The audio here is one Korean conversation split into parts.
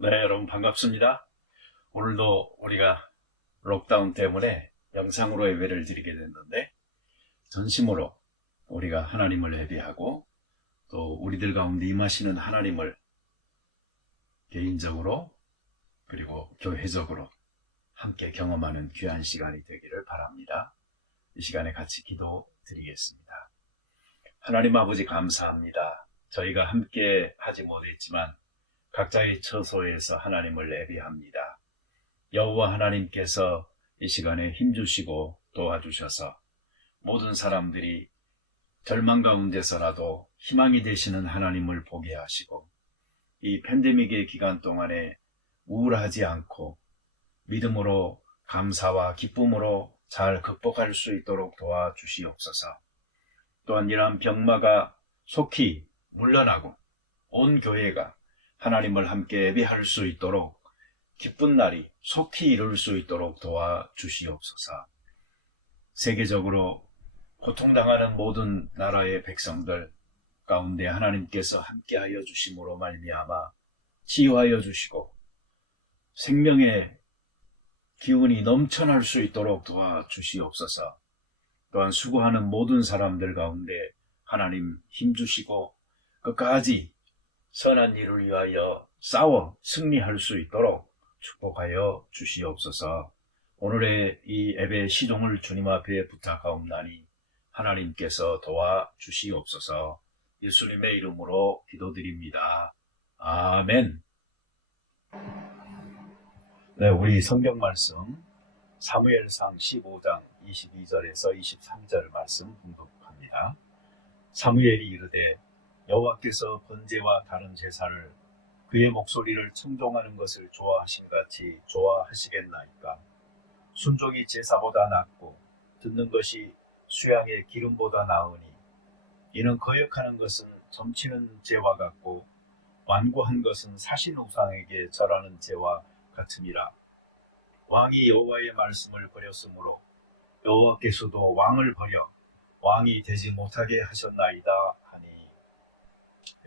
네, 여러분 반갑습니다. 오늘도 우리가 록다운 때문에 영상으로 예배를 드리게 됐는데 전심으로 우리가 하나님을 예배하고 또 우리들 가운데 임하시는 하나님을 개인적으로 그리고 교회적으로 함께 경험하는 귀한 시간이 되기를 바랍니다. 이 시간에 같이 기도 드리겠습니다. 하나님 아버지 감사합니다. 저희가 함께 하지 못했지만 각자의 처소에서 하나님을 예배합니다. 여호와 하나님께서 이 시간에 힘주시고 도와주셔서 모든 사람들이 절망 가운데서라도 희망이 되시는 하나님을 보게 하시고 이 팬데믹의 기간 동안에 우울하지 않고 믿음으로 감사와 기쁨으로 잘 극복할 수 있도록 도와주시옵소서. 또한 이러한 병마가 속히 물러나고 온 교회가 하나님을 함께 예배할 수 있도록 기쁜 날이 속히 이룰 수 있도록 도와주시옵소서. 세계적으로 고통당하는 모든 나라의 백성들 가운데 하나님께서 함께하여 주심으로 말미암아 치유하여 주시고 생명의 기운이 넘쳐날 수 있도록 도와주시옵소서. 또한 수고하는 모든 사람들 가운데 하나님 힘주시고 끝까지 선한 일을 위하여 싸워 승리할 수 있도록 축복하여 주시옵소서. 오늘의 이 예배 시종을 주님 앞에 부탁하옵나니 하나님께서 도와주시옵소서. 예수님의 이름으로 기도드립니다. 아멘. 네, 우리 성경 말씀 사무엘상 15장 22절에서 23절 말씀 공독합니다. 사무엘이 이르되 여호와께서 번제와 다른 제사를 그의 목소리를 청종하는 것을 좋아하신 같이 좋아하시겠나이까. 순종이 제사보다 낫고 듣는 것이 수양의 기름보다 나으니 이는 거역하는 것은 점치는 죄와 같고 완고한 것은 사신 우상에게 절하는 죄와 같음이라. 왕이 여호와의 말씀을 버렸으므로 여호와께서도 왕을 버려 왕이 되지 못하게 하셨나이다 하니.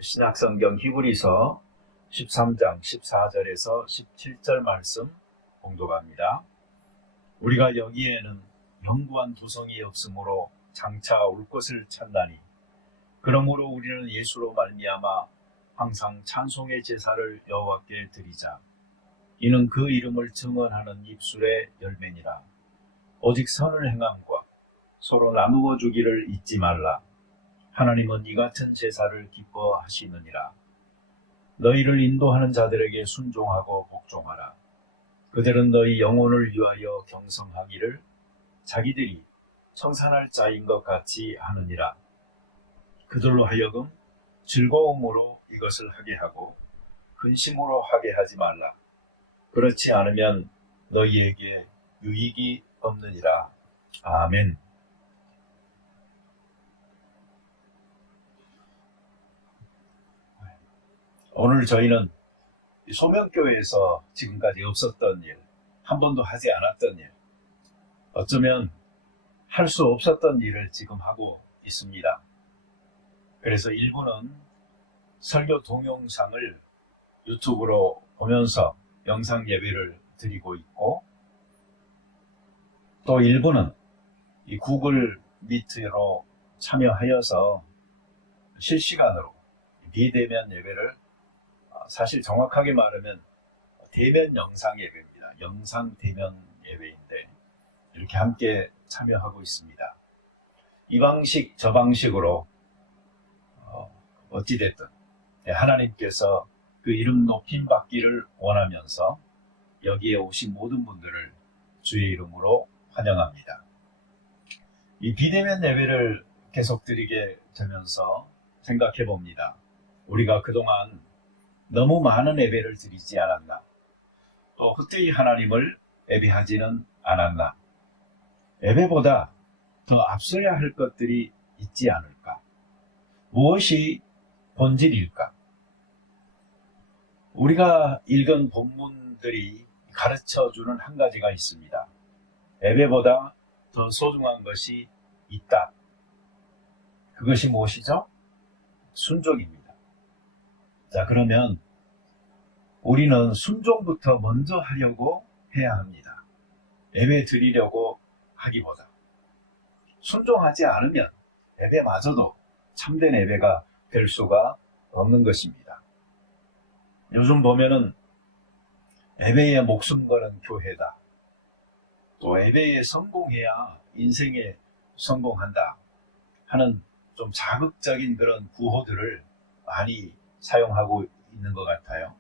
신약성경 히브리서 13장 14절에서 17절 말씀 공독합니다. 우리가 여기에는 영구한 도성이 없으므로 장차 올 것을 찾나니 그러므로 우리는 예수로 말미암아 항상 찬송의 제사를 여호와께 드리자. 이는 그 이름을 증언하는 입술의 열매니라. 오직 선을 행함과 서로 나누어 주기를 잊지 말라. 하나님은 이 같은 제사를 기뻐하시느니라. 너희를 인도하는 자들에게 순종하고 복종하라. 그들은 너희 영혼을 위하여 경성하기를 자기들이 청산할 자인 것 같이 하느니라. 그들로 하여금 즐거움으로 이것을 하게 하고 근심으로 하게 하지 말라. 그렇지 않으면 너희에게 유익이 없느니라. 아멘. 오늘 저희는 소명교회에서 지금까지 없었던 일, 한 번도 하지 않았던 일, 어쩌면 할 수 없었던 일을 지금 하고 있습니다. 그래서 일부는 설교 동영상을 유튜브로 보면서 영상 예배를 드리고 있고, 또 일부는 이 구글 미트로 참여하여서 실시간으로 비대면 예배를, 사실 정확하게 말하면 대면 영상 예배입니다. 영상 대면 예배인데 이렇게 함께 참여하고 있습니다. 이 방식 저 방식으로 어찌됐든 하나님께서 그 이름 높임 받기를 원하면서 여기에 오신 모든 분들을 주의 이름으로 환영합니다. 이 비대면 예배를 계속 드리게 되면서 생각해 봅니다. 우리가 그동안 너무 많은 예배를 드리지 않았나, 또 헛되이 하나님을 예배하지는 않았나, 예배보다 더 앞서야 할 것들이 있지 않을까, 무엇이 본질일까? 우리가 읽은 본문들이 가르쳐주는 한 가지가 있습니다. 예배보다 더 소중한 것이 있다. 그것이 무엇이죠? 순종입니다. 자, 그러면 우리는 순종부터 먼저 하려고 해야 합니다. 예배 드리려고 하기보다. 순종하지 않으면 예배마저도 참된 예배가 될 수가 없는 것입니다. 요즘 보면은 예배에 목숨 거는 교회다. 또 예배에 성공해야 인생에 성공한다 하는 좀 자극적인 그런 구호들을 많이 사용하고 있는 것 같아요.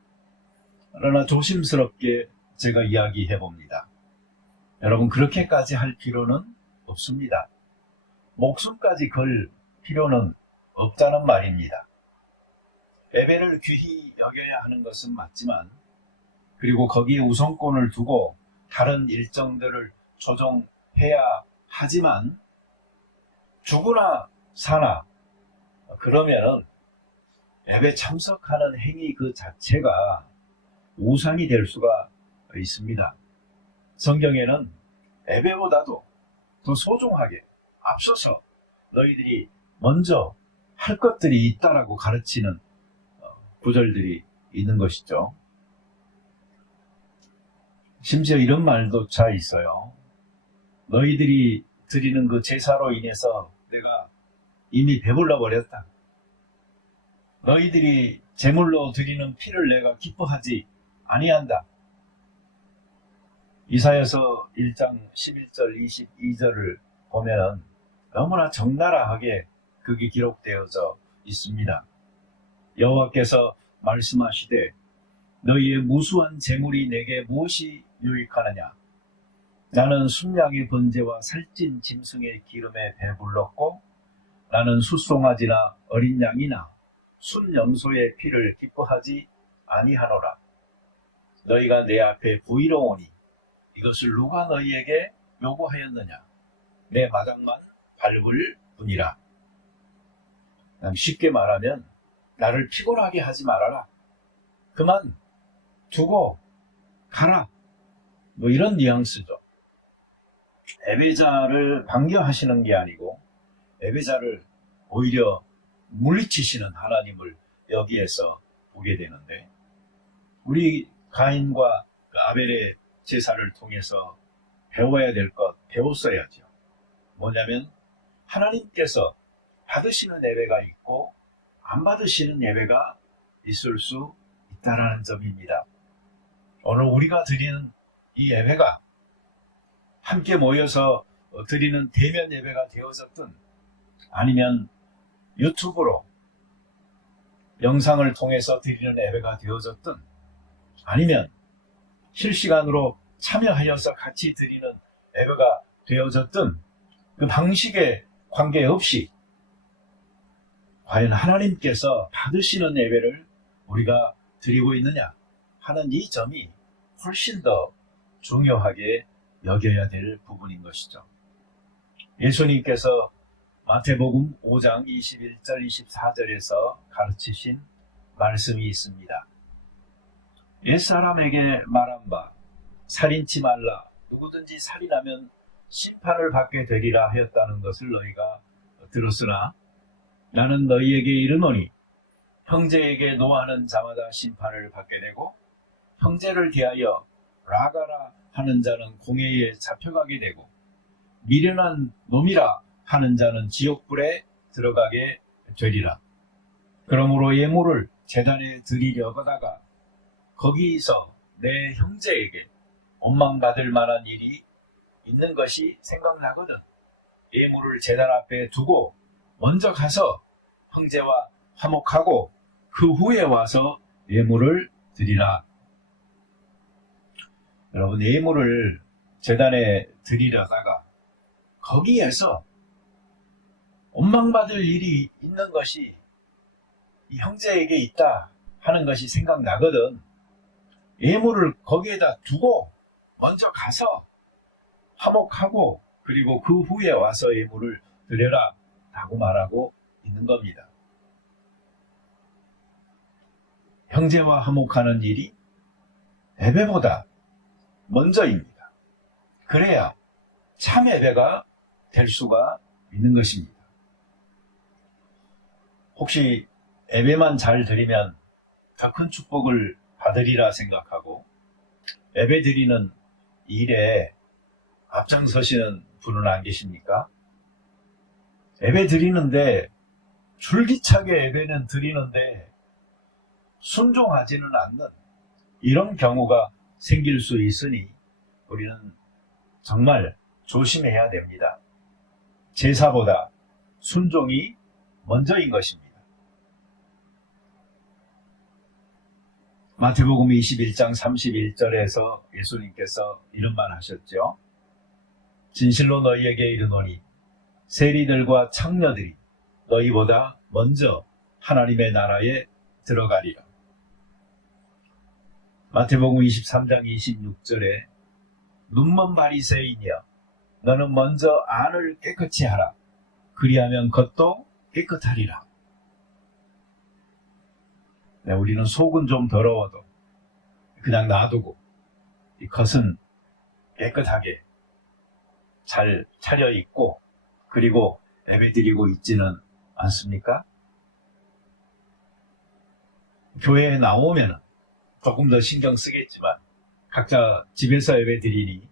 그러나 조심스럽게 제가 이야기해 봅니다. 여러분, 그렇게까지 할 필요는 없습니다. 목숨까지 걸 필요는 없다는 말입니다. 예배를 귀히 여겨야 하는 것은 맞지만, 그리고 거기에 우선권을 두고 다른 일정들을 조정해야 하지만, 죽으나 사나 그러면은 예배 참석하는 행위 그 자체가 우상이 될 수가 있습니다. 성경에는 예배보다도 더 소중하게 앞서서 너희들이 먼저 할 것들이 있다라고 가르치는 구절들이 있는 것이죠. 심지어 이런 말도 자 있어요. 너희들이 드리는 그 제사로 인해서 내가 이미 배불러 버렸다. 너희들이 제물로 드리는 피를 내가 기뻐하지 아니한다. 이사야서 1장 11절 22절을 보면 너무나 적나라하게 그게 기록되어져 있습니다. 여호와께서 말씀하시되 너희의 무수한 제물이 내게 무엇이 유익하느냐. 나는 순양의 번제와 살찐 짐승의 기름에 배불렀고 나는 숫송아지나 어린 양이나 순염소의 피를 기뻐하지 아니하노라. 너희가 내 앞에 부의로우니 이것을 누가 너희에게 요구하였느냐. 내 마당만 밟을 뿐이라. 쉽게 말하면 나를 피곤하게 하지 말아라. 그만 두고 가라. 뭐 이런 뉘앙스죠. 예배자를 반겨하시는 게 아니고 예배자를 오히려 물리치시는 하나님을 여기에서 보게 되는데, 우리 가인과 아벨의 제사를 통해서 배워야 될 것 배웠어야죠. 뭐냐면 하나님께서 받으시는 예배가 있고 안 받으시는 예배가 있을 수 있다라는 점입니다. 오늘 우리가 드리는 이 예배가 함께 모여서 드리는 대면 예배가 되어졌든 아니면 유튜브로 영상을 통해서 드리는 예배가 되어졌든 아니면 실시간으로 참여하여서 같이 드리는 예배가 되어졌든 그 방식에 관계없이 과연 하나님께서 받으시는 예배를 우리가 드리고 있느냐 하는 이 점이 훨씬 더 중요하게 여겨야 될 부분인 것이죠. 예수님께서 마태복음 5장 21절 24절에서 가르치신 말씀이 있습니다. 옛사람에게 말한 바 살인치 말라. 누구든지 살인하면 심판을 받게 되리라 하였다는 것을 너희가 들었으나 나는 너희에게 이르노니 형제에게 노하는 자마다 심판을 받게 되고 형제를 대하여 라가라 하는 자는 공회에 잡혀가게 되고 미련한 놈이라 하는 자는 지옥불에 들어가게 되리라. 그러므로 예물을 제단에 드리려다가 거기서 내 형제에게 원망받을 만한 일이 있는 것이 생각나거든 예물을 제단 앞에 두고 먼저 가서 형제와 화목하고 그 후에 와서 예물을 드리라. 여러분, 예물을 제단에 드리려다가 거기에서 원망받을 일이 있는 것이 이 형제에게 있다 하는 것이 생각나거든 예물을 거기에다 두고 먼저 가서 화목하고 그리고 그 후에 와서 예물을 드려라 라고 말하고 있는 겁니다. 형제와 화목하는 일이 예배보다 먼저입니다. 그래야 참 예배가 될 수가 있는 것입니다. 혹시 예배만 잘 드리면 더 큰 축복을 받으리라 생각하고 예배 드리는 일에 앞장서시는 분은 안 계십니까? 예배 드리는데 줄기차게 예배는 드리는데 순종하지는 않는 이런 경우가 생길 수 있으니 우리는 정말 조심해야 됩니다. 제사보다 순종이 먼저인 것입니다. 마태복음 21장 31절에서 예수님께서 이런 말 하셨죠. 진실로 너희에게 이르노니 세리들과 창녀들이 너희보다 먼저 하나님의 나라에 들어가리라. 마태복음 23장 26절에 눈먼 바리새인이여 너는 먼저 안을 깨끗이 하라. 그리하면 겉도 깨끗하리라. 네, 우리는 속은 좀 더러워도 그냥 놔두고 이 겉은 깨끗하게 잘 차려입고 그리고 예배드리고 있지는 않습니까? 교회에 나오면 조금 더 신경 쓰겠지만 각자 집에서 예배드리니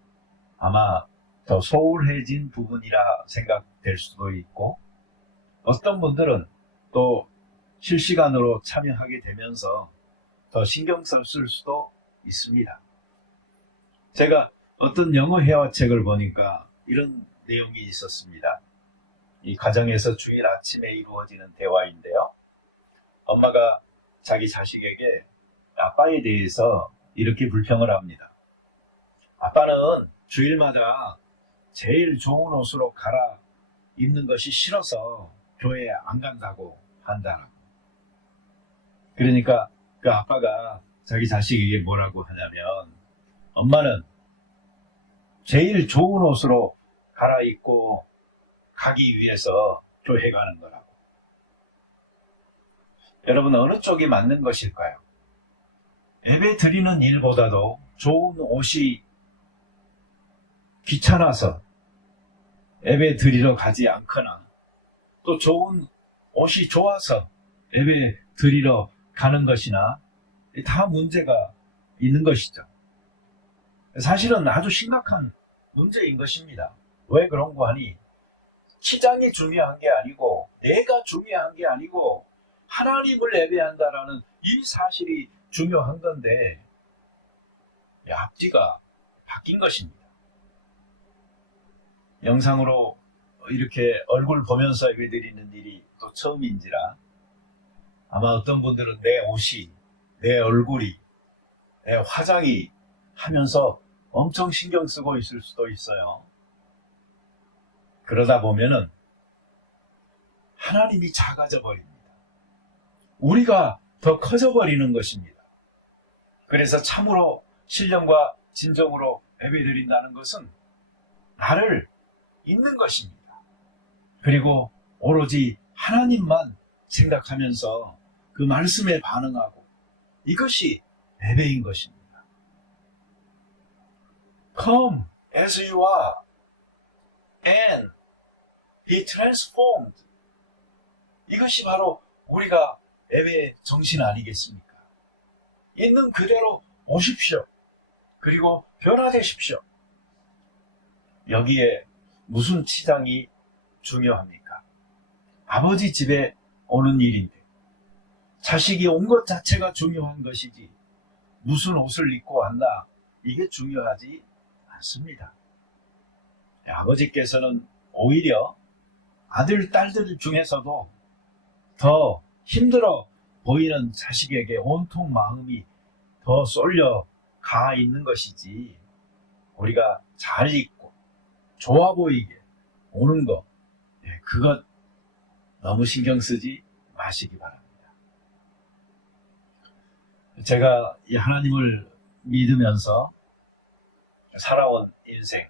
아마 더 소홀해진 부분이라 생각될 수도 있고 어떤 분들은 또 실시간으로 참여하게 되면서 더 신경 썼을 수도 있습니다. 제가 어떤 영어 회화책을 보니까 이런 내용이 있었습니다. 이 가정에서 주일 아침에 이루어지는 대화인데요. 엄마가 자기 자식에게 아빠에 대해서 이렇게 불평을 합니다. 아빠는 주일마다 제일 좋은 옷으로 갈아입는 것이 싫어서 교회에 안 간다고 한다라고. 그러니까 그 아빠가 자기 자식에게 뭐라고 하냐면 엄마는 제일 좋은 옷으로 갈아입고 가기 위해서 교회 가는 거라고. 여러분 어느 쪽이 맞는 것일까요? 예배 드리는 일보다도 좋은 옷이 귀찮아서 예배 드리러 가지 않거나 또 좋은 옷이 좋아서 예배 드리러 가는 것이나 다 문제가 있는 것이죠. 사실은 아주 심각한 문제인 것입니다. 왜 그런고 하니 치장이 중요한 게 아니고 내가 중요한 게 아니고 하나님을 예배한다라는 이 사실이 중요한 건데 앞뒤가 바뀐 것입니다. 영상으로 이렇게 얼굴 보면서 예배드리는 일이 또 처음인지라 아마 어떤 분들은 내 옷이, 내 얼굴이, 내 화장이 하면서 엄청 신경 쓰고 있을 수도 있어요. 그러다 보면은 하나님이 작아져 버립니다. 우리가 더 커져 버리는 것입니다. 그래서 참으로 신령과 진정으로 예배드린다는 것은 나를 있는 것입니다. 그리고 오로지 하나님만 생각하면서 그 말씀에 반응하고 이것이 예배인 것입니다. Come as you are and be transformed. 이것이 바로 우리가 예배의 정신 아니겠습니까? 있는 그대로 오십시오. 그리고 변화되십시오. 여기에 무슨 치장이 중요합니까? 아버지 집에 오는 일인데 자식이 온 것 자체가 중요한 것이지 무슨 옷을 입고 왔나 이게 중요하지 않습니다. 아버지께서는 오히려 아들, 딸들 중에서도 더 힘들어 보이는 자식에게 온통 마음이 더 쏠려 가 있는 것이지 우리가 잘 입고 좋아 보이게 오는 거 그것 너무 신경 쓰지 마시기 바랍니다. 제가 이 하나님을 믿으면서 살아온 인생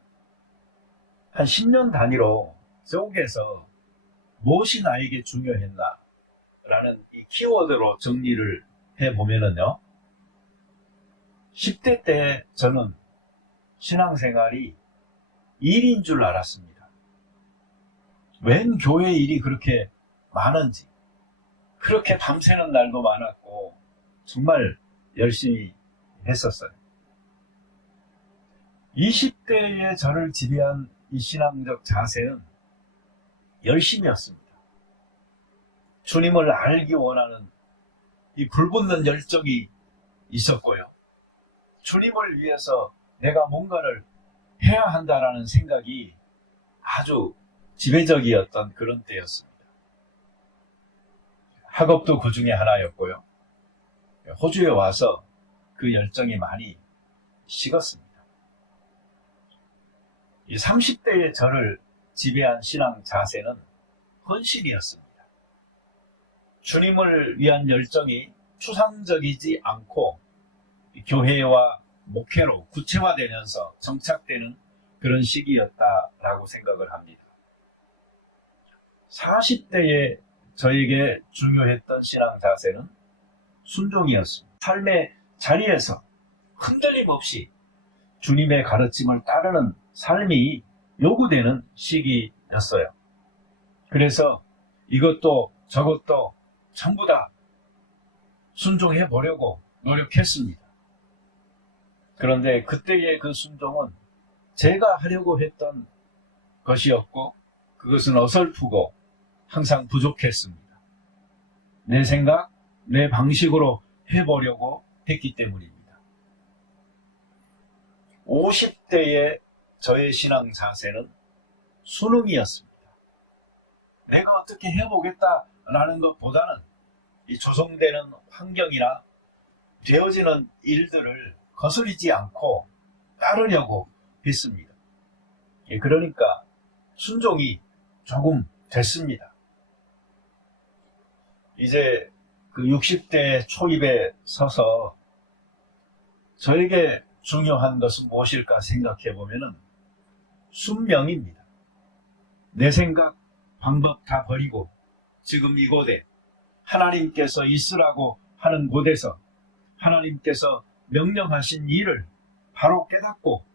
한 10년 단위로 속에서 무엇이 나에게 중요했나 라는 이 키워드로 정리를 해보면은요 10대 때 저는 신앙생활이 일인 줄 알았습니다. 웬 교회 일이 그렇게 많은지 그렇게 밤새는 날도 많았고 정말 열심히 했었어요. 20대의 저를 지배한 이 신앙적 자세는 열심이었습니다. 주님을 알기 원하는 이 불붙는 열정이 있었고요. 주님을 위해서 내가 뭔가를 해야 한다라는 생각이 아주 지배적이었던 그런 때였습니다. 학업도 그 중에 하나였고요. 호주에 와서 그 열정이 많이 식었습니다. 이 30대의 저를 지배한 신앙 자세는 헌신이었습니다. 주님을 위한 열정이 추상적이지 않고 교회와 목회로 구체화되면서 정착되는 그런 시기였다라고 생각을 합니다. 40대에 저에게 중요했던 신앙 자세는 순종이었습니다. 삶의 자리에서 흔들림 없이 주님의 가르침을 따르는 삶이 요구되는 시기였어요. 그래서 이것도 저것도 전부 다 순종해 보려고 노력했습니다. 그런데 그때의 그 순종은 제가 하려고 했던 것이었고 그것은 어설프고 항상 부족했습니다. 내 생각, 내 방식으로 해보려고 했기 때문입니다. 50대의 저의 신앙 자세는 순응이었습니다. 내가 어떻게 해보겠다라는 것보다는 이 조성되는 환경이나 되어지는 일들을 거스르지 않고 따르려고 했습니다. 그러니까 순종이 조금 됐습니다. 이제 그 60대 초입에 서서 저에게 중요한 것은 무엇일까 생각해 보면은 순명입니다. 내 생각, 방법 다 버리고 지금 이곳에 하나님께서 있으라고 하는 곳에서 하나님께서 명령하신 일을 바로 깨닫고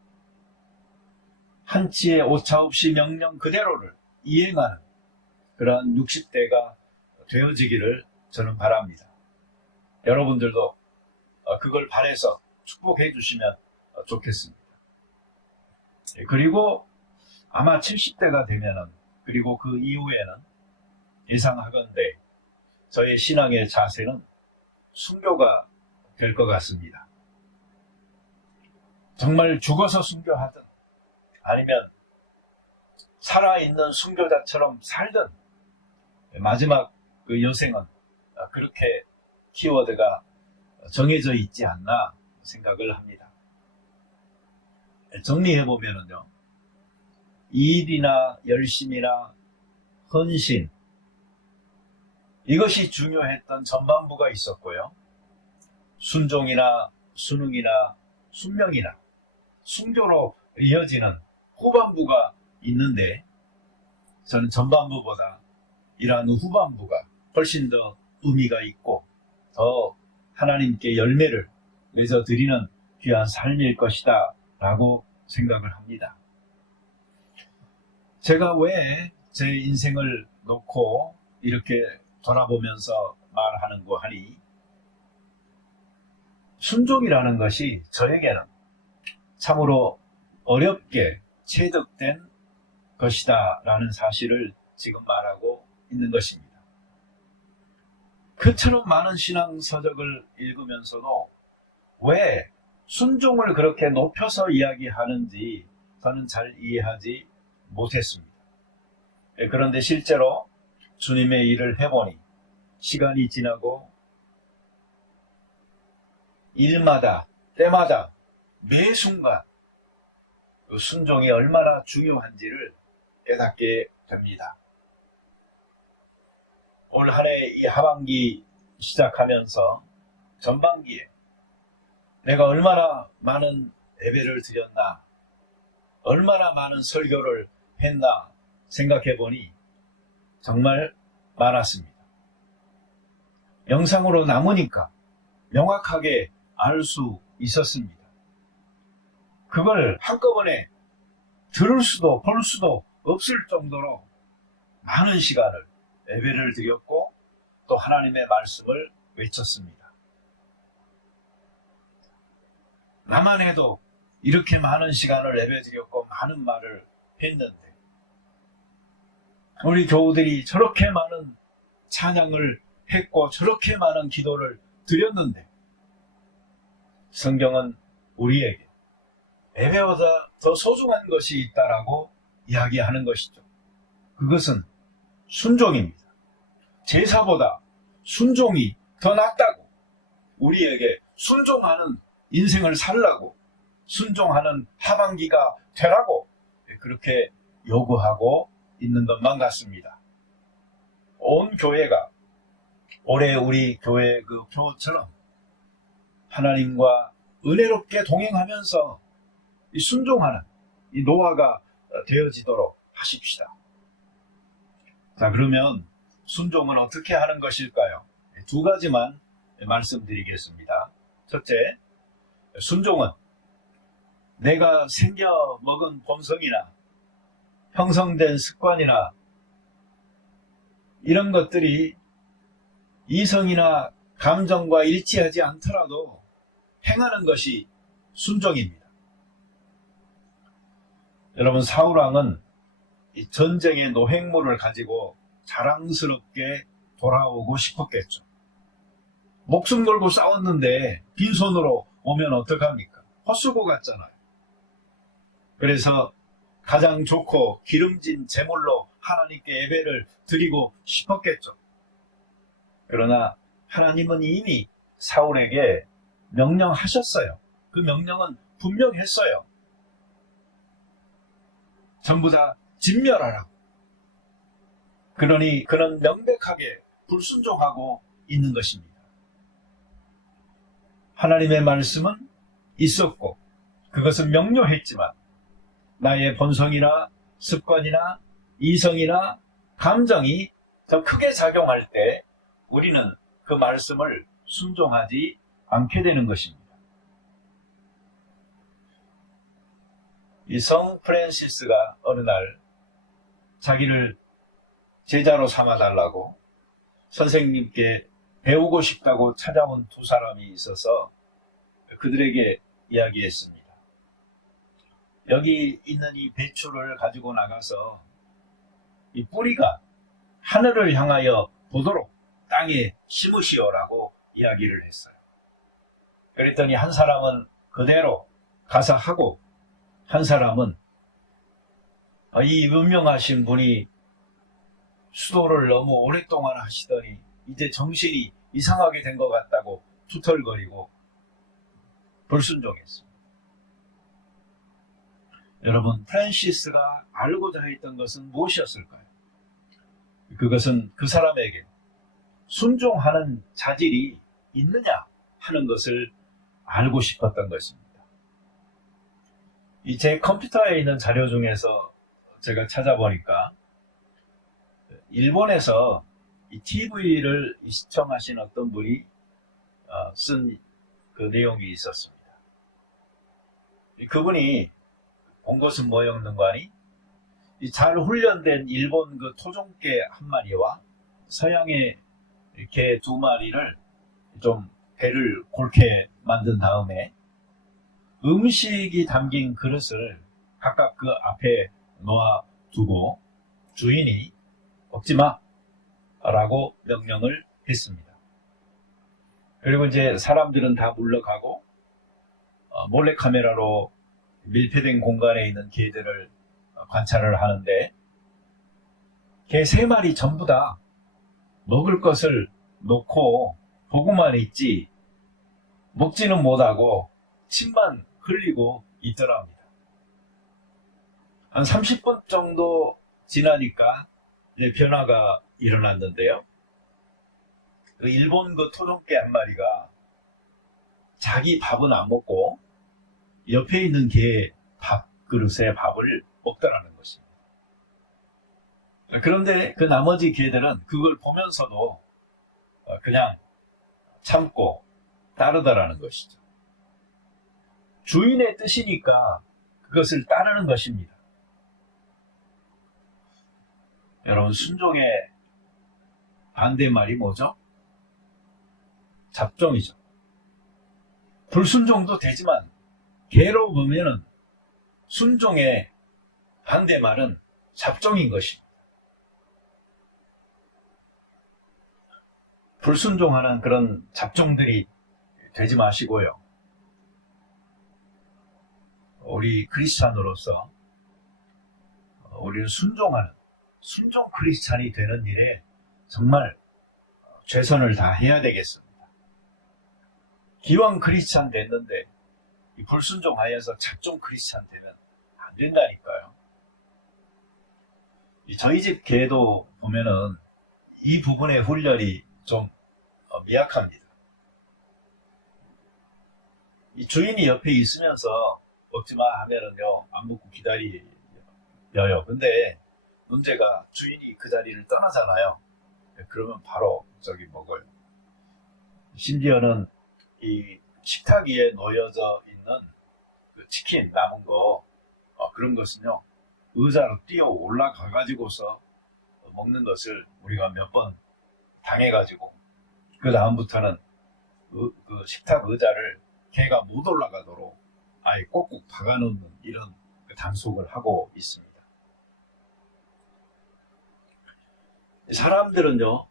한치의 오차없이 명령 그대로를 이행하는 그러한 60대가 되어지기를 저는 바랍니다. 여러분들도 그걸 바라서 축복해 주시면 좋겠습니다. 그리고 아마 70대가 되면은 그리고 그 이후에는 예상하건대 저의 신앙의 자세는 순교가 될 것 같습니다. 정말 죽어서 순교하든 아니면 살아있는 순교자처럼 살든 마지막 그 여생은 그렇게 키워드가 정해져 있지 않나 생각을 합니다. 정리해보면요. 일이나 열심이나 헌신 이것이 중요했던 전반부가 있었고요. 순종이나 순응이나 순명이나 순교로 이어지는 후반부가 있는데 저는 전반부보다 이러한 후반부가 훨씬 더 의미가 있고 더 하나님께 열매를 맺어드리는 귀한 삶일 것이다 라고 생각을 합니다. 제가 왜 제 인생을 놓고 이렇게 돌아보면서 말하는고 하니 순종이라는 것이 저에게는 참으로 어렵게 체득된 것이다 라는 사실을 지금 말하고 있는 것입니다. 그처럼 많은 신앙 서적을 읽으면서도 왜 순종을 그렇게 높여서 이야기하는지 저는 잘 이해하지 못했습니다. 그런데 실제로 주님의 일을 해보니 시간이 지나고 일마다 때마다 매 순간 그 순종이 얼마나 중요한지를 깨닫게 됩니다. 올 한 해 이 하반기 시작하면서 전반기에 내가 얼마나 많은 예배를 드렸나, 얼마나 많은 설교를 했나 생각해 보니 정말 많았습니다. 영상으로 남으니까 명확하게 알 수 있었습니다. 그걸 한꺼번에 들을 수도 볼 수도 없을 정도로 많은 시간을 예배를 드렸고 또 하나님의 말씀을 외쳤습니다. 나만 해도 이렇게 많은 시간을 예배드렸고 많은 말을 했는데 우리 교우들이 저렇게 많은 찬양을 했고 저렇게 많은 기도를 드렸는데 성경은 우리에게 예배보다 더 소중한 것이 있다라고 이야기하는 것이죠. 그것은 순종입니다. 제사보다 순종이 더 낫다고, 우리에게 순종하는 인생을 살라고, 순종하는 하반기가 되라고 그렇게 요구하고 있는 것만 같습니다. 온 교회가 올해 우리 교회 그 표처럼 하나님과 은혜롭게 동행하면서 이 순종하는 이 노아가 되어지도록 하십시다. 자, 그러면 순종은 어떻게 하는 것일까요? 두 가지만 말씀드리겠습니다. 첫째, 순종은 내가 생겨 먹은 본성이나 형성된 습관이나 이런 것들이 이성이나 감정과 일치하지 않더라도 행하는 것이 순종입니다. 여러분, 사울왕은 이 전쟁의 노획물을 가지고 자랑스럽게 돌아오고 싶었겠죠. 목숨 걸고 싸웠는데 빈손으로 오면 어떡합니까? 헛수고 같잖아요. 그래서 가장 좋고 기름진 제물로 하나님께 예배를 드리고 싶었겠죠. 그러나 하나님은 이미 사울에게 명령하셨어요. 그 명령은 분명했어요. 전부 다 진멸하라고. 그러니 그는 명백하게 불순종하고 있는 것입니다. 하나님의 말씀은 있었고 그것은 명료했지만 나의 본성이나 습관이나 이성이나 감정이 더 크게 작용할 때 우리는 그 말씀을 순종하지 않게 되는 것입니다. 이 성 프란시스가 어느 날 자기를 제자로 삼아달라고 선생님께 배우고 싶다고 찾아온 두 사람이 있어서 그들에게 이야기했습니다. 여기 있는 이 배추를 가지고 나가서 이 뿌리가 하늘을 향하여 보도록 땅에 심으시오라고 이야기를 했어요. 그랬더니 한 사람은 그대로 가서 하고 한 사람은 이 유명하신 분이 수도를 너무 오랫동안 하시더니 이제 정신이 이상하게 된 것 같다고 투덜거리고 불순종했습니다. 여러분, 프란시스가 알고자 했던 것은 무엇이었을까요? 그것은 그 사람에게 순종하는 자질이 있느냐 하는 것을 알고 싶었던 것입니다. 제 컴퓨터에 있는 자료 중에서 제가 찾아보니까 일본에서 이 TV를 시청하신 어떤 분이 쓴 그 내용이 있었습니다. 그분이 본 것은 뭐였는가니 잘 훈련된 일본 그 토종개 한 마리와 서양의 개 두 마리를 좀 배를 골게 만든 다음에 음식이 담긴 그릇을 각각 그 앞에 놓아두고 주인이 먹지 마 라고 명령을 했습니다. 그리고 이제 사람들은 다 물러가고 몰래카메라로 밀폐된 공간에 있는 개들을 관찰을 하는데 개 세 마리 전부 다 먹을 것을 놓고 보고만 있지 먹지는 못하고 침만 흘리고 있더랍니다. 한 30분 정도 지나니까 이제 변화가 일어났는데요. 그 일본 그 토종개 한 마리가 자기 밥은 안 먹고 옆에 있는 개 밥그릇에 밥을 먹더라는 것입니다. 그런데 그 나머지 개들은 그걸 보면서도 그냥 참고 따르더라는 것이죠. 주인의 뜻이니까 그것을 따르는 것입니다. 여러분, 순종의 반대말이 뭐죠? 잡종이죠. 불순종도 되지만 개로 보면은 순종의 반대말은 잡종인 것입니다. 불순종하는 그런 잡종들이 되지 마시고요. 우리 크리스찬으로서 우리는 순종 크리스찬이 되는 일에 정말 최선을 다해야 되겠습니다. 기왕 크리스찬 됐는데 불순종하여서 잡종 크리스찬 되면 안 된다니까요. 저희 집 개도 보면은 이 부분의 훈련이 좀 미약합니다. 이 주인이 옆에 있으면서 먹지 마 하면은요, 안 먹고 기다려요. 근데 문제가 주인이 그 자리를 떠나잖아요. 그러면 바로 저기 먹어요. 심지어는 이 식탁 위에 놓여져 있는 그 치킨 남은 거, 그런 것은요, 의자로 뛰어 올라가 가지고서 먹는 것을 우리가 몇 번 당해가지고, 그 다음부터는 그 식탁 의자를 개가 못 올라가도록 아예 꼭꼭 박아놓는 이런 단속을 하고 있습니다. 사람들은요,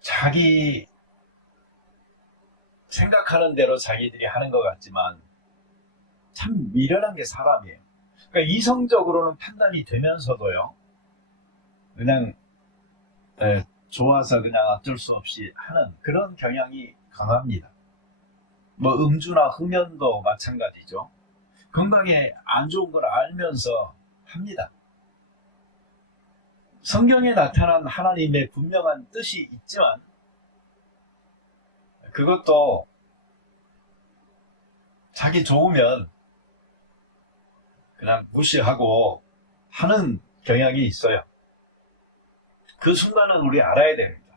자기 생각하는 대로 자기들이 하는 것 같지만 참 미련한 게 사람이에요. 그러니까 이성적으로는 판단이 되면서도요, 그냥 좋아서 그냥 어쩔 수 없이 하는 그런 경향이 강합니다. 뭐 음주나 흡연도 마찬가지죠. 건강에 안 좋은 걸 알면서 합니다. 성경에 나타난 하나님의 분명한 뜻이 있지만 그것도 자기 좋으면 그냥 무시하고 하는 경향이 있어요. 그 순간은 우리 알아야 됩니다.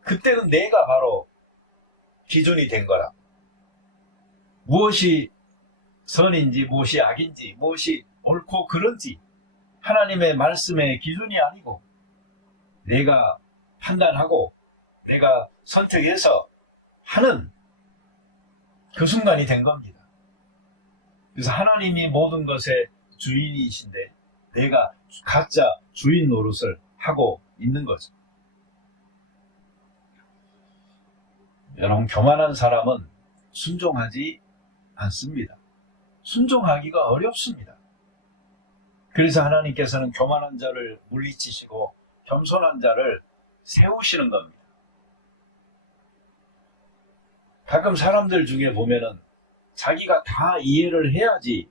그때는 내가 바로 기준이 된 거라. 무엇이 선인지 무엇이 악인지 무엇이 옳고 그른지 하나님의 말씀의 기준이 아니고 내가 판단하고 내가 선택해서 하는 그 순간이 된 겁니다. 그래서 하나님이 모든 것의 주인이신데 내가 가짜 주인 노릇을 하고 있는 거죠. 여러분, 교만한 사람은 순종하지 않습니다. 순종하기가 어렵습니다. 그래서 하나님께서는 교만한 자를 물리치시고 겸손한 자를 세우시는 겁니다. 가끔 사람들 중에 보면은 자기가 다 이해를 해야지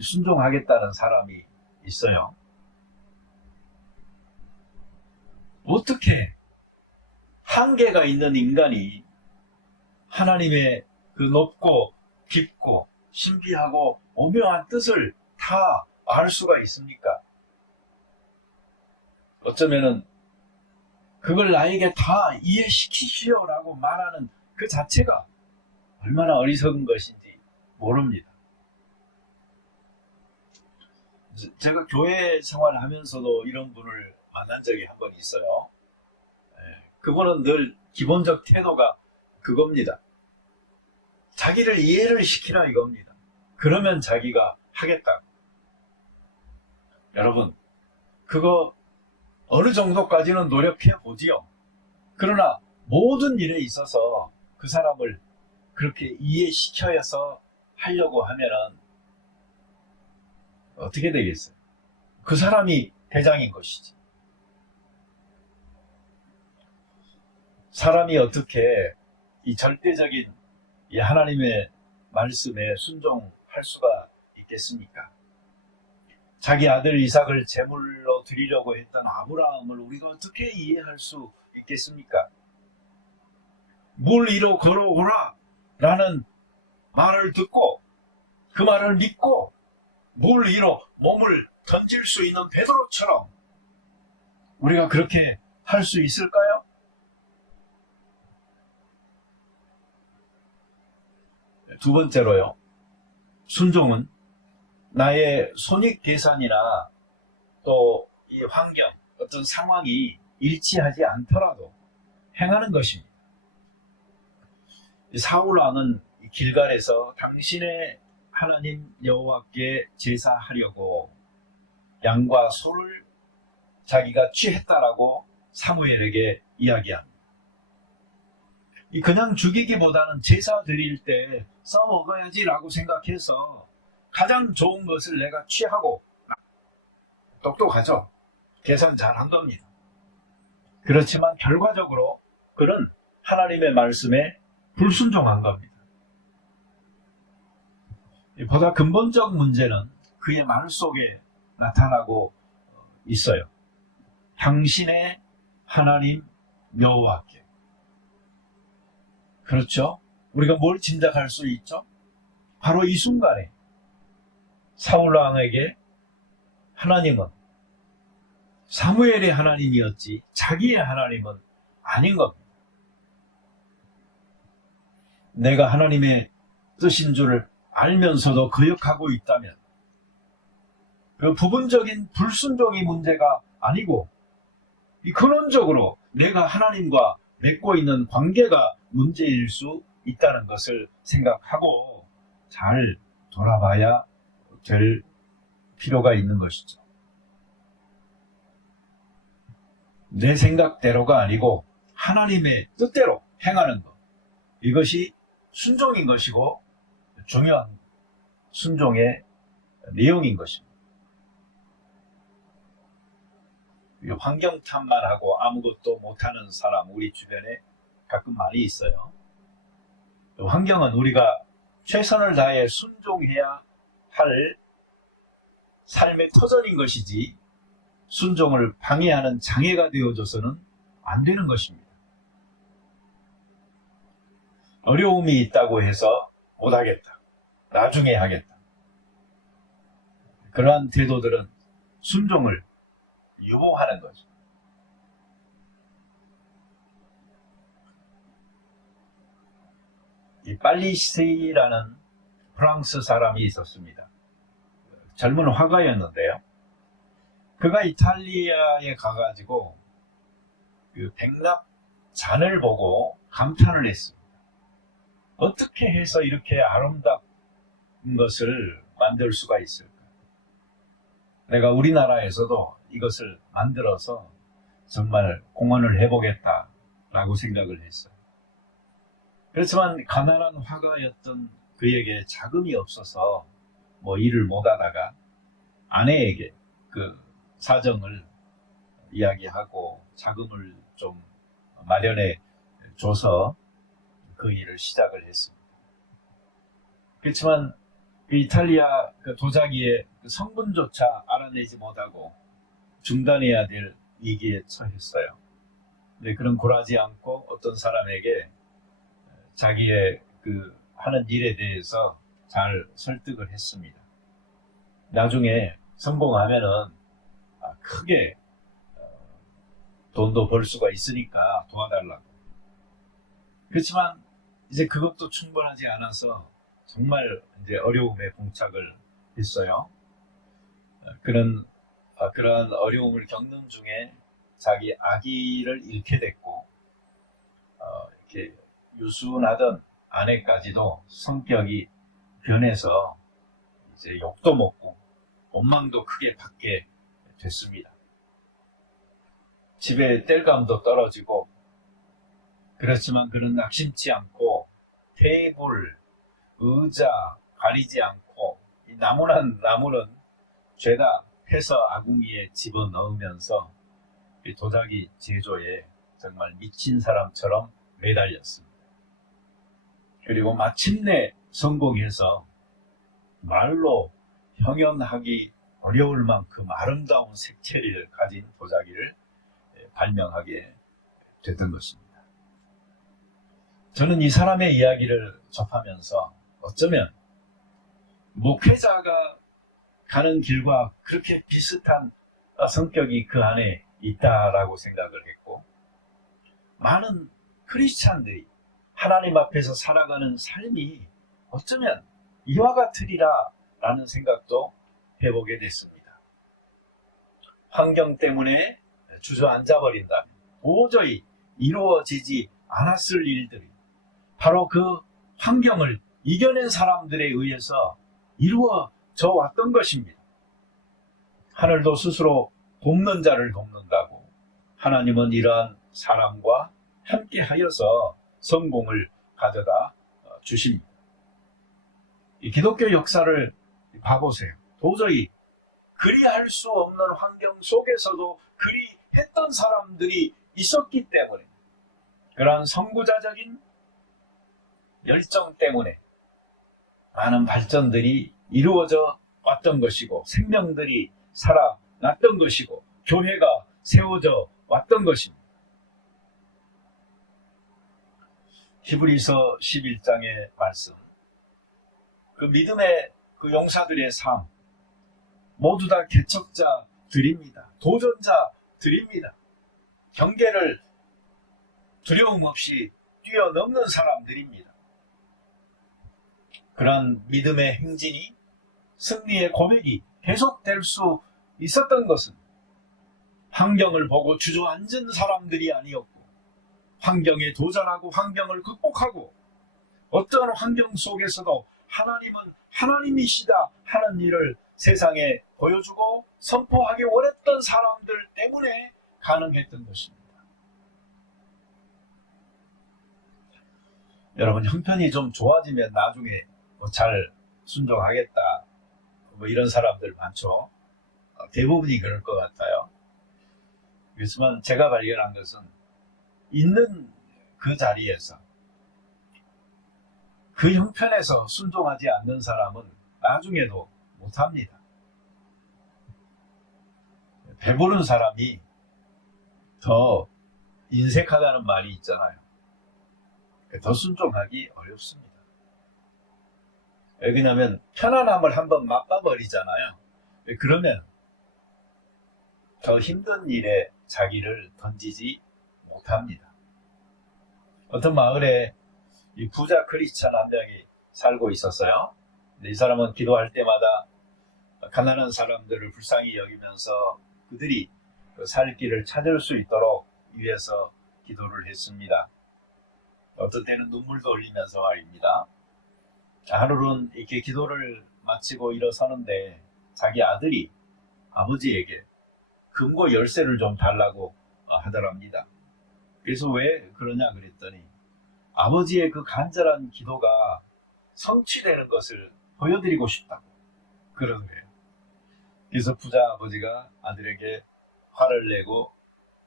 순종하겠다는 사람이 있어요. 어떻게 한계가 있는 인간이 하나님의 그 높고 깊고 신비하고 오묘한 뜻을 다 알 수가 있습니까? 어쩌면은 그걸 나에게 다 이해시키시오라고 말하는 그 자체가 얼마나 어리석은 것인지 모릅니다. 제가 교회 생활하면서도 이런 분을 만난 적이 한 번 있어요. 그분은 늘 기본적 태도가 그겁니다. 자기를 이해를 시키라 이겁니다. 그러면 자기가 하겠다. 여러분, 그거 어느 정도까지는 노력해 보지요. 그러나 모든 일에 있어서 그 사람을 그렇게 이해시켜서 하려고 하면은 어떻게 되겠어요? 그 사람이 대장인 것이지. 사람이 어떻게 이 절대적인 이 하나님의 말씀에 순종할 수가 있겠습니까? 자기 아들 이삭을 제물로 드리려고 했던 아브라함을 우리가 어떻게 이해할 수 있겠습니까? 물 위로 걸어오라 라는 말을 듣고 그 말을 믿고 물 위로 몸을 던질 수 있는 베드로처럼 우리가 그렇게 할 수 있을까요? 두 번째로요, 순종은 나의 손익 계산이나 또 이 환경, 어떤 상황이 일치하지 않더라도 행하는 것입니다. 사울 왕은 길갈에서 당신의 하나님 여호와께 제사하려고 양과 소를 자기가 취했다라고 사무엘에게 이야기합니다. 그냥 죽이기보다는 제사 드릴 때 써먹어야지라고 생각해서 가장 좋은 것을 내가 취하고, 똑똑하죠? 계산 잘한 겁니다. 그렇지만 결과적으로 그는 하나님의 말씀에 불순종한 겁니다. 보다 근본적 문제는 그의 말 속에 나타나고 있어요. 당신의 하나님 여호와께. 그렇죠? 우리가 뭘 짐작할 수 있죠? 바로 이 순간에 사울 왕에게 하나님은 사무엘의 하나님이었지 자기의 하나님은 아닌 겁니다. 내가 하나님의 뜻인 줄을 알면서도 거역하고 있다면 그 부분적인 불순종이 문제가 아니고 이 근원적으로 내가 하나님과 맺고 있는 관계가 문제일 수 있다는 것을 생각하고 잘 돌아봐야 될 필요가 있는 것이죠. 내 생각대로가 아니고 하나님의 뜻대로 행하는 것, 이것이 순종인 것이고 중요한 순종의 내용인 것입니다. 환경 탓만 하고 아무것도 못하는 사람 우리 주변에 가끔 많이 있어요. 환경은 우리가 최선을 다해 순종해야 할 삶의 터전인 것이지 순종을 방해하는 장애가 되어줘서는 안 되는 것입니다. 어려움이 있다고 해서 못하겠다, 나중에 하겠다, 그러한 태도들은 순종을 유보하는 거죠. 이 팔리시라는 프랑스 사람이 있었습니다. 젊은 화가였는데요. 그가 이탈리아에 가가지고 그 백납 잔을 보고 감탄을 했습니다. 어떻게 해서 이렇게 아름다운 것을 만들 수가 있을까? 내가 우리나라에서도 이것을 만들어서 정말 공헌을 해보겠다라고 생각을 했어요. 그렇지만 가난한 화가였던 그에게 자금이 없어서 일을 못하다가 아내에게 그 사정을 이야기하고 자금을 좀 마련해 줘서 그 일을 시작을 했습니다. 그렇지만 그 이탈리아 그 도자기의 그 성분조차 알아내지 못하고 중단해야 될 위기에 처했어요. 근데 그런 굴하지 않고 어떤 사람에게 자기의 그 하는 일에 대해서 잘 설득을 했습니다. 나중에 성공하면은 크게 돈도 벌 수가 있으니까 도와달라고. 그렇지만 이제 그것도 충분하지 않아서 정말 이제 어려움에 봉착을 했어요. 그런 그러한 어려움을 겪는 중에 자기 아기를 잃게 됐고, 이렇게 유순하던 아내까지도 성격이 변해서 이제 욕도 먹고 원망도 크게 받게 됐습니다. 집에 땔감도 떨어지고, 그렇지만 그는 낙심치 않고 테이블, 의자 가리지 않고 이 나무는 죄다 패서 아궁이에 집어넣으면서 이 도자기 제조에 정말 미친 사람처럼 매달렸습니다. 그리고 마침내 성공해서 말로 형용하기 어려울 만큼 아름다운 색채를 가진 도자기를 발명하게 됐던 것입니다. 저는 이 사람의 이야기를 접하면서 어쩌면 목회자가 가는 길과 그렇게 비슷한 성격이 그 안에 있다라고 생각을 했고, 많은 크리스찬들이 하나님 앞에서 살아가는 삶이 어쩌면 이와 같으리라 라는 생각도 해보게 됐습니다. 환경 때문에 주저앉아 버린다면 도저히 이루어지지 않았을 일들이 바로 그 환경을 이겨낸 사람들에 의해서 이루어져 왔던 것입니다. 하늘도 스스로 돕는 자를 돕는다고 하나님은 이러한 사람과 함께 하여서 성공을 가져다 주십니다. 이 기독교 역사를 봐보세요. 도저히 그리할 수 없는 환경 속에서도 그리했던 사람들이 있었기 때문에, 그러한 선구자적인 열정 때문에 많은 발전들이 이루어져 왔던 것이고, 생명들이 살아났던 것이고, 교회가 세워져 왔던 것입니다. 히브리서 11장의 말씀, 그 믿음의 그 용사들의 삶, 모두 다 개척자들입니다. 도전자들입니다. 경계를 두려움 없이 뛰어넘는 사람들입니다. 그러한 믿음의 행진이, 승리의 고백이 계속될 수 있었던 것은 환경을 보고 주저앉은 사람들이 아니었고, 환경에 도전하고 환경을 극복하고 어떤 환경 속에서도 하나님은 하나님이시다 하는 일을 세상에 보여주고 선포하기 원했던 사람들 때문에 가능했던 것입니다. 여러분, 형편이 좀 좋아지면 나중에 잘 순종하겠다, 이런 사람들 많죠. 대부분이 그럴 것 같아요. 그렇지만 제가 발견한 것은 있는 그 자리에서, 그 형편에서 순종하지 않는 사람은 나중에도 못합니다. 배부른 사람이 더 인색하다는 말이 있잖아요. 더 순종하기 어렵습니다. 왜냐하면 편안함을 한번 맛봐버리잖아요. 그러면 더 힘든 일에 자기를 던지지 못합니다. 어떤 마을에 이 부자 크리스찬 한 명이 살고 있었어요. 이 사람은 기도할 때마다 가난한 사람들을 불쌍히 여기면서 그들이 살 길을 찾을 수 있도록 위해서 기도를 했습니다. 어떤 때는 눈물도 흘리면서 말입니다. 하루는 이렇게 기도를 마치고 일어서는데 자기 아들이 아버지에게 금고 열쇠를 좀 달라고 하더랍니다. 그래서 왜 그러냐 그랬더니 아버지의 그 간절한 기도가 성취되는 것을 보여드리고 싶다고 그러더래요. 그래서 부자 아버지가 아들에게 화를 내고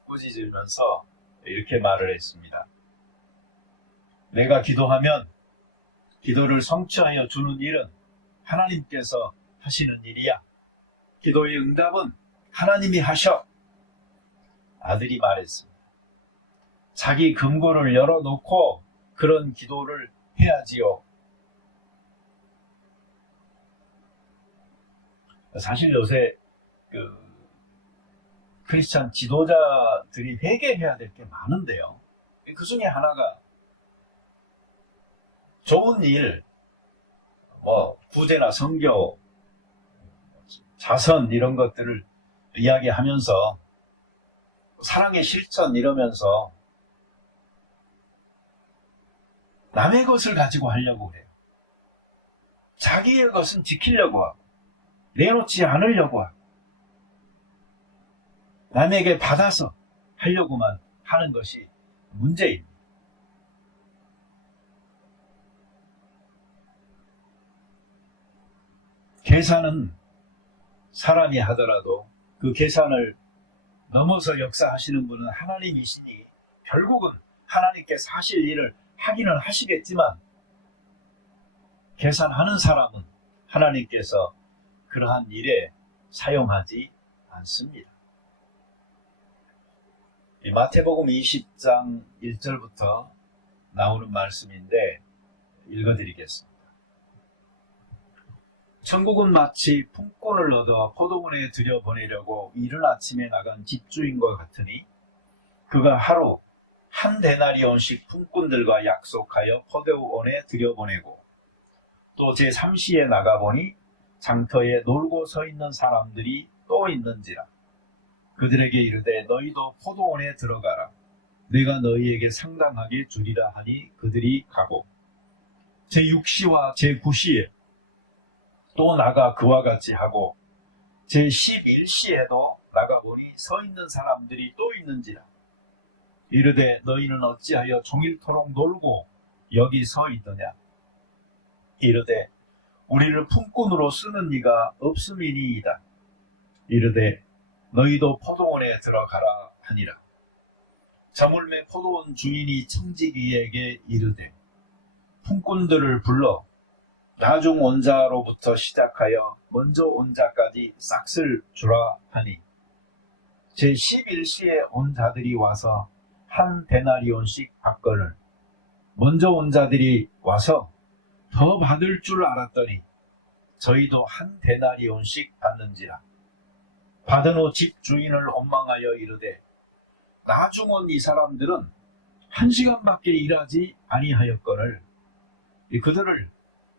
꾸짖으면서 이렇게 말을 했습니다. 내가 기도하면 기도를 성취하여 주는 일은 하나님께서 하시는 일이야. 기도의 응답은 하나님이 하셔. 아들이 말했습니다. 자기 금고를 열어놓고 그런 기도를 해야지요. 사실 요새 크리스찬 지도자들이 회개해야 될 게 많은데요. 그 중에 하나가 좋은 일, 구제나 선교, 자선 이런 것들을 이야기하면서 사랑의 실천 이러면서 남의 것을 가지고 하려고 해요. 자기의 것은 지키려고 하고 내놓지 않으려고 하고 남에게 받아서 하려고만 하는 것이 문제입니다. 계산은 사람이 하더라도 그 계산을 넘어서 역사하시는 분은 하나님이시니 결국은 하나님께서 하실 일을 하기는 하시겠지만 계산하는 사람은 하나님께서 그러한 일에 사용하지 않습니다. 이 마태복음 20장 1절부터 나오는 말씀인데 읽어드리겠습니다. 천국은 마치 품꾼을 얻어 포도원에 들여보내려고 이른 아침에 나간 집주인과 같으니 그가 하루 한 데나리온씩 품꾼들과 약속하여 포도원에 들여보내고 또 제3시에 나가보니 장터에 놀고 서 있는 사람들이 또 있는지라 그들에게 이르되 너희도 포도원에 들어가라. 내가 너희에게 상당하게 주리라 하니 그들이 가고 제6시와 제9시에 또 나가 그와 같이 하고 제11시에도 나가보니 서 있는 사람들이 또 있는지라. 이르되 너희는 어찌하여 종일토록 놀고 여기 서 있느냐. 이르되 우리를 품꾼으로 쓰는 이가 없음이니이다. 이르되 너희도 포도원에 들어가라 하니라. 저물매 포도원 주인이 청지기에게 이르되 품꾼들을 불러 나중 온 자로부터 시작하여 먼저 온 자까지 싹쓸 주라 하니 제11시에 온 자들이 와서 한 데나리온씩 받거늘 먼저 온 자들이 와서 더 받을 줄 알았더니 저희도 한 데나리온씩 받는지라. 받은 후 집 주인을 원망하여 이르되 나중 온 이 사람들은 1시간밖에 일하지 아니하였거늘 그들을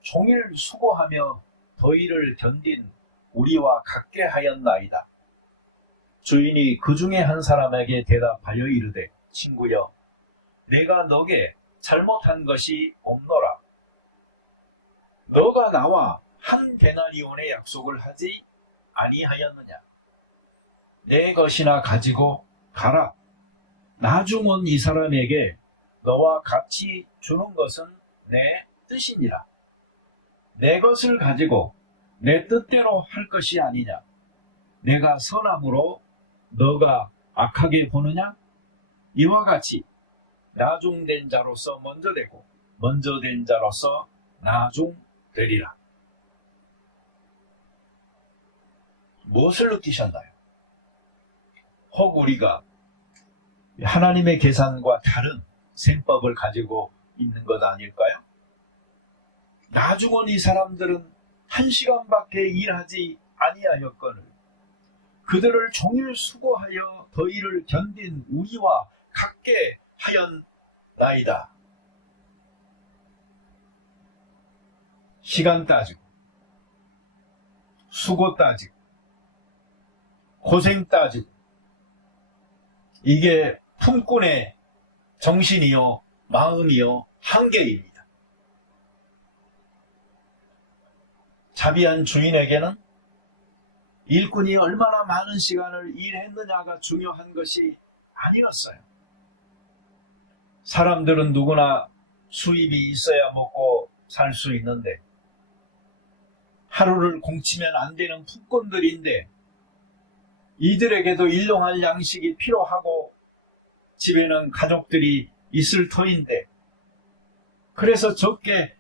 종일 수고하며 더위를 견딘 우리와 같게 하였나이다. 주인이 그 중에 한 사람에게 대답하여 이르되 친구여 내가 너게 잘못한 것이 없노라. 너가 나와 한 데나리온의 약속을 하지 아니하였느냐. 내 것이나 가지고 가라. 나중 온 이 사람에게 너와 같이 주는 것은 내 뜻이니라. 내 것을 가지고 내 뜻대로 할 것이 아니냐. 내가 선함으로 너가 악하게 보느냐. 이와 같이 나중된 자로서 먼저 되고 먼저 된 자로서 나중되리라. 무엇을 느끼셨나요? 혹 우리가 하나님의 계산과 다른 셈법을 가지고 있는 것 아닐까요? 나중 온 이 사람들은 1시간밖에 일하지 아니하였거늘 그들을 종일 수고하여 더위를 견딘 우리와 같게 하였나이다. 시간 따지고 수고 따지고 고생 따지고 이게 품꾼의 정신이요 마음이요 한계입니다. 자비한 주인에게는 일꾼이 얼마나 많은 시간을 일했느냐가 중요한 것이 아니었어요. 사람들은 누구나 수입이 있어야 먹고 살 수 있는데 하루를 공치면 안 되는 품꾼들인데 이들에게도 일용할 양식이 필요하고 집에는 가족들이 있을 터인데 그래서 적게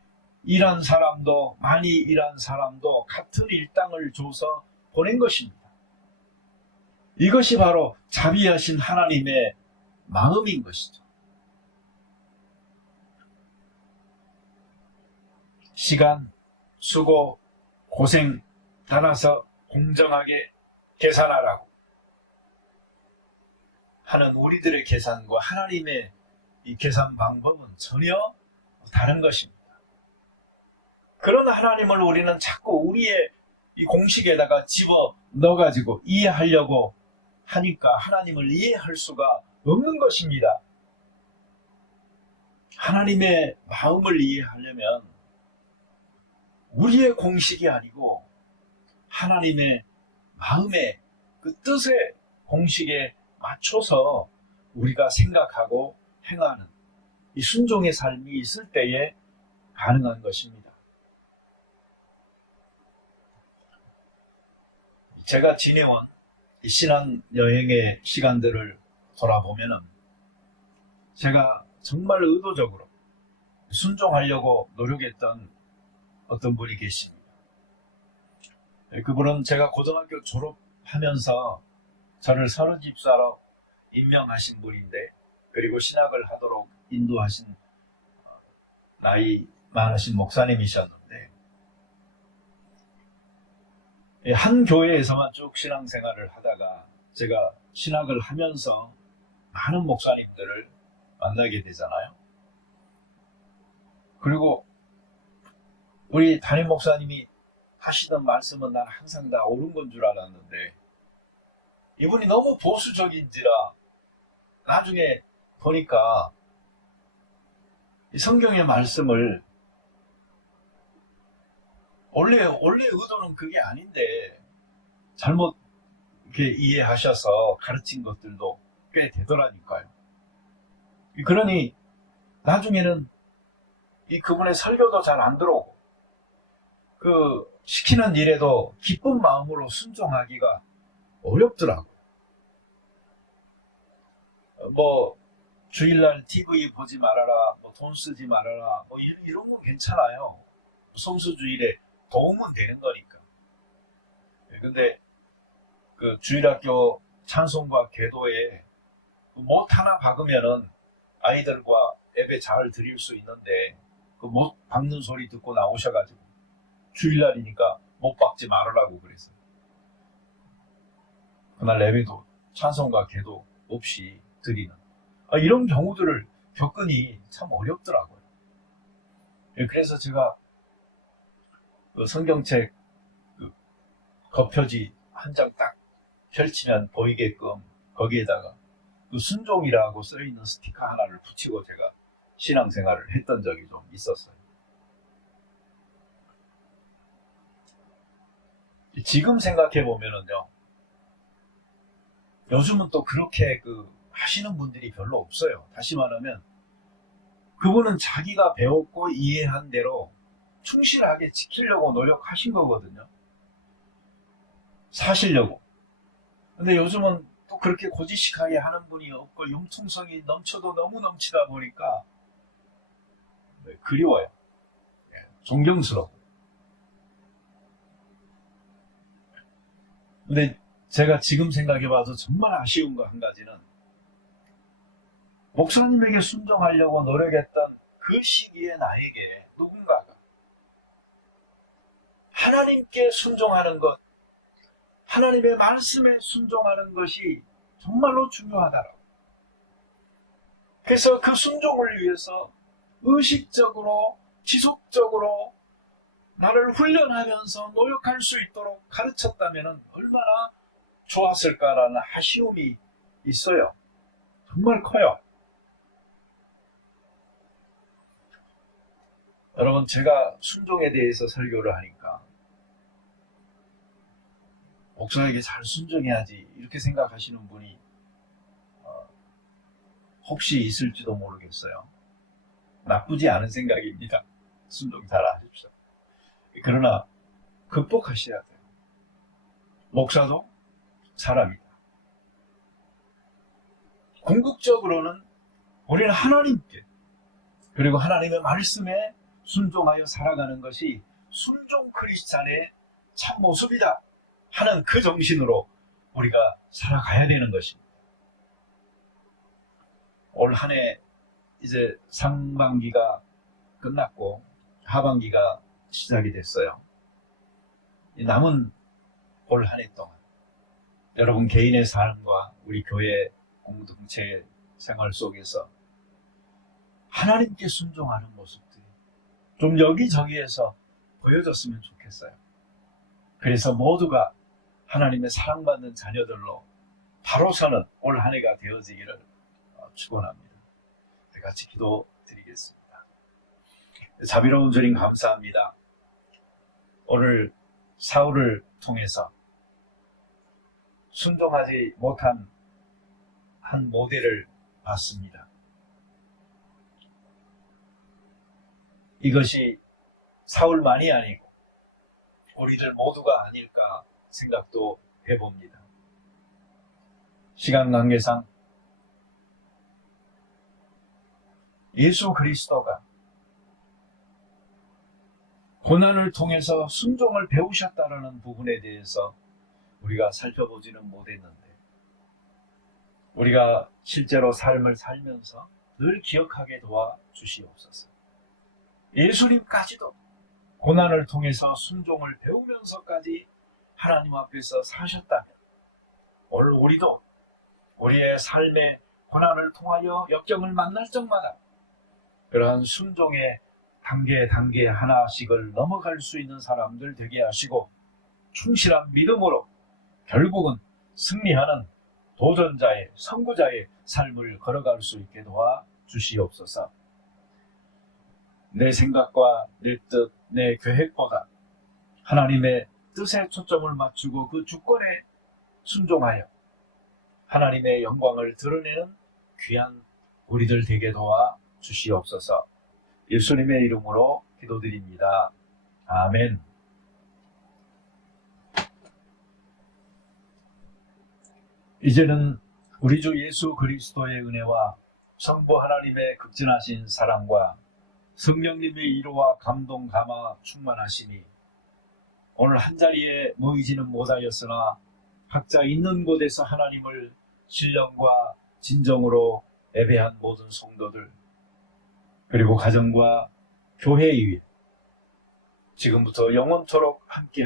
일한 사람도 많이 일한 사람도 같은 일당을 줘서 보낸 것입니다. 이것이 바로 자비하신 하나님의 마음인 것이죠. 시간, 수고, 고생 따라서 공정하게 계산하라고 하는 우리들의 계산과 하나님의 이 계산 방법은 전혀 다른 것입니다. 그런 하나님을 우리는 자꾸 우리의 이 공식에다가 집어 넣어가지고 이해하려고 하니까 하나님을 이해할 수가 없는 것입니다. 하나님의 마음을 이해하려면 우리의 공식이 아니고 하나님의 마음의 그 뜻의 공식에 맞춰서 우리가 생각하고 행하는 이 순종의 삶이 있을 때에 가능한 것입니다. 제가 지내온 이 신앙여행의 시간들을 돌아보면은 제가 정말 의도적으로 순종하려고 노력했던 어떤 분이 계십니다. 그분은 제가 고등학교 졸업하면서 저를 서른집사로 임명하신 분인데 그리고 신학을 하도록 인도하신 나이 많으신 목사님이셨는데 한 교회에서만 쭉 신앙생활을 하다가 제가 신학을 하면서 많은 목사님들을 만나게 되잖아요. 그리고 우리 담임 목사님이 하시던 말씀은 난 항상 다 옳은 건 줄 알았는데 이분이 너무 보수적인지라 나중에 보니까 이 성경의 말씀을 원래 의도는 그게 아닌데 잘못 이렇게 이해하셔서 가르친 것들도 꽤 되더라니까요. 그러니 나중에는 이 그분의 설교도 잘 안 들어오고 그 시키는 일에도 기쁜 마음으로 순종하기가 어렵더라고. 뭐 주일날 TV 보지 말아라, 뭐 돈 쓰지 말아라, 뭐 이런 건 괜찮아요. 성수주일에 도움은 되는 거니까. 근데 그 주일학교 찬송과 계도에 못 하나 박으면은 아이들과 예배 잘 드릴 수 있는데 그 못 박는 소리 듣고 나오셔가지고 주일날이니까 못 박지 말으라고 그랬어요. 그날 예배도 찬송과 계도 없이 드리는 이런 경우들을 겪으니 참 어렵더라고요. 그래서 제가 그 성경책 그 겉표지 한 장 딱 펼치면 보이게끔 거기에다가 그 순종이라고 써있는 스티커 하나를 붙이고 제가 신앙생활을 했던 적이 좀 있었어요. 지금 생각해 보면은요, 요즘은 또 그렇게 하시는 분들이 별로 없어요. 다시 말하면 그분은 자기가 배웠고 이해한 대로 충실하게 지키려고 노력하신 거거든요. 사시려고. 근데 요즘은 또 그렇게 고지식하게 하는 분이 없고 융통성이 넘쳐도 너무 넘치다 보니까 그리워요. 존경스러워. 근데 제가 지금 생각해봐도 정말 아쉬운 거 한 가지는 목사님에게 순종하려고 노력했던 그 시기에 나에게 누군가가 하나님께 순종하는 것, 하나님의 말씀에 순종하는 것이 정말로 중요하다라고. 그래서 그 순종을 위해서 의식적으로 지속적으로 나를 훈련하면서 노력할 수 있도록 가르쳤다면 얼마나 좋았을까라는 아쉬움이 있어요. 정말 커요. 여러분, 제가 순종에 대해서 설교를 하니까 목사에게 잘 순종해야지 이렇게 생각하시는 분이 혹시 있을지도 모르겠어요. 나쁘지 않은 생각입니다. 순종 잘 하십시오. 그러나 극복하셔야 돼요. 목사도 사람이다. 궁극적으로는 우리는 하나님께 그리고 하나님의 말씀에 순종하여 살아가는 것이 순종 크리스찬의 참 모습이다 하는 그 정신으로 우리가 살아가야 되는 것입니다. 올 한 해 이제 상반기가 끝났고 하반기가 시작이 됐어요. 남은 올 한 해 동안 여러분 개인의 삶과 우리 교회 공동체 생활 속에서 하나님께 순종하는 모습들이 좀 여기저기에서 보여줬으면 좋겠어요. 그래서 모두가 하나님의 사랑받는 자녀들로 바로 서는 올 한 해가 되어지기를 축원합니다. 같이 기도드리겠습니다. 자비로운 주님 감사합니다. 오늘 사울을 통해서 순종하지 못한 한 모델을 봤습니다. 이것이 사울만이 아니고 우리들 모두가 아닐까 생각도 해봅니다. 시간 관계상 예수 그리스도가 고난을 통해서 순종을 배우셨다는 부분에 대해서 우리가 살펴보지는 못했는데 우리가 실제로 삶을 살면서 늘 기억하게 도와주시옵소서. 예수님까지도 고난을 통해서 순종을 배우면서까지 하나님 앞에서 사셨다면 오늘 우리도 우리의 삶의 고난을 통하여 역경을 만날 적마다 그러한 순종의 단계 하나씩을 넘어갈 수 있는 사람들 되게 하시고 충실한 믿음으로 결국은 승리하는 도전자의 선구자의 삶을 걸어갈 수 있게 도와 주시옵소서. 내 생각과 내 뜻, 내 계획보다 하나님의 뜻에 초점을 맞추고 그 주권에 순종하여 하나님의 영광을 드러내는 귀한 우리들 되게 도와 주시옵소서. 예수님의 이름으로 기도드립니다. 아멘. 이제는 우리 주 예수 그리스도의 은혜와 성부 하나님의 극진하신 사랑과 성령님의 위로와 감동 감화 충만하시니 오늘 한자리에 모이지는 못하였으나 각자 있는 곳에서 하나님을 신령과 진정으로 예배한 모든 성도들 그리고 가정과 교회 위에 지금부터 영원토록 함께